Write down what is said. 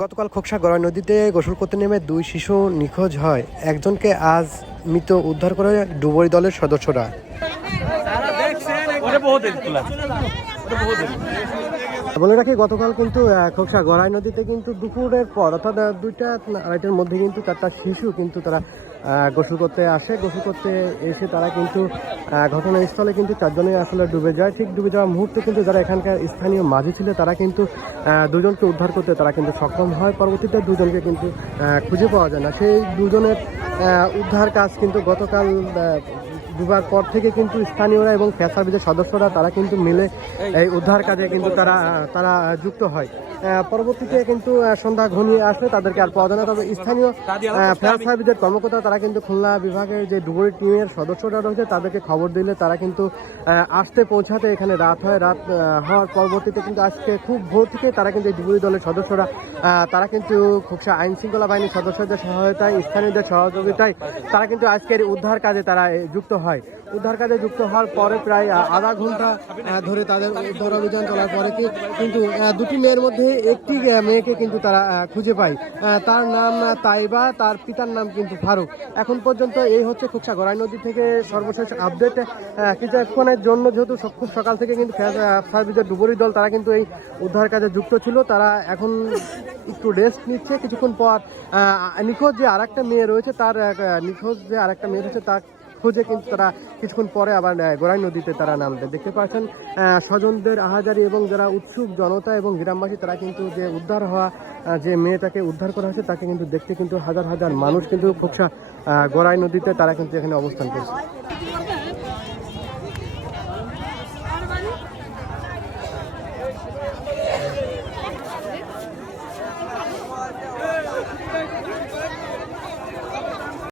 গতকাল খোকসা গড়াই নদীতে গোসল করতে নেমে 2 শিশু নিখোঁজ হয়। একজনকে আজ মৃত উদ্ধার করে ডুবুরি দলের সদস্যরা। বলে রাখি, গতকাল কিন্তু খোকসা গড়াই নদীতে কিন্তু দুপুরের পর অর্থাৎ 2টা 2:30টার মধ্যে কিন্তু 4টা শিশু কিন্তু তারা গোসল করতে আসে। গোসল করতে এসে তারা কিন্তু ঘটনাস্থলে কিন্তু 4 জনেই আসলে ডুবে যায়। ঠিক ডুবে যাওয়ার মুহূর্তে কিন্তু যারা এখানকার স্থানীয় মাঝি ছিল তারা কিন্তু 2 জনকে উদ্ধার করতে তারা কিন্তু সক্ষম হয়। পরবর্তীতে 2 জনকে কিন্তু খুঁজে পাওয়া যায় না। সেই 2 জনের উদ্ধার কাজ কিন্তু গতকাল ডুবার পর থেকে কিন্তু স্থানীয়রা এবং ফায়ার সার্ভিসের সদস্যরা তারা কিন্তু মিলে এই উদ্ধার কাজে কিন্তু তারা যুক্ত হয়। পরবর্তীতে কিন্তু সন্ধ্যা ঘনিয়ে আসলে তাদেরকে আর পাওয়া যায় না। তবে স্থানীয় ফায়ার সার্ভিসের কর্মকর্তা তারা কিন্তু খুলনা বিভাগের যে ডুবুরি টিমের সদস্যরা রয়েছে তাদেরকে খবর দিলে তারা কিন্তু আসতে পৌঁছাতে এখানে রাত হয়। রাত হওয়ার পরবর্তীতে কিন্তু আজকে খুব ভোর থেকে তারা কিন্তু এই ডুবুরি দলের সদস্যরা তারা কিন্তু খোকসা আইন শৃঙ্খলা বাহিনীর সদস্যদের সহায়তায়, স্থানীয়দের সহযোগিতায় তারা কিন্তু আজকের উদ্ধার কাজে তারা যুক্ত হয়। উদ্ধার কাজে যুক্ত হওয়ার পরে প্রায় আধা ঘন্টা ধরে তাদের উদ্ধার অভিযান চলার পরে কিন্তু 2টি মেয়ের মধ্যে একটি মেয়েকে কিন্তু তারা খুঁজে পায়। তার নাম তাইবা, তার পিতার নাম কিন্তু ফারুক। এখন পর্যন্ত এই হচ্ছে খোকসা গড়াই নদী থেকে সর্বশেষ আপডেট। কিছুক্ষণের জন্য যেহেতু খুব সকাল থেকে কিন্তু ফায়ার সার্ভিসের ডুবুরি দল তারা কিন্তু এই উদ্ধার কাজে যুক্ত ছিল, তারা এখন একটু রেস্ট নিচ্ছে। কিছুক্ষণ পর নিখোঁজ যে আরেকটা মেয়ে রয়েছে তার খোঁজে কিন্তু তারা কিছুক্ষণ পরে আবার গড়াই নদীতে তারা নামবে। দেখতে পাচ্ছেন স্বজনদের আহাজারি এবং যারা উৎসুক জনতা এবং গ্রামবাসী তারা কিন্তু যে উদ্ধার হওয়া যে মেয়েটাকে উদ্ধার করা হয়েছে তাকে কিন্তু দেখতে কিন্তু হাজার হাজার মানুষ কিন্তু খোকসা গড়াই নদীতে তারা কিন্তু এখানে অবস্থান করছে।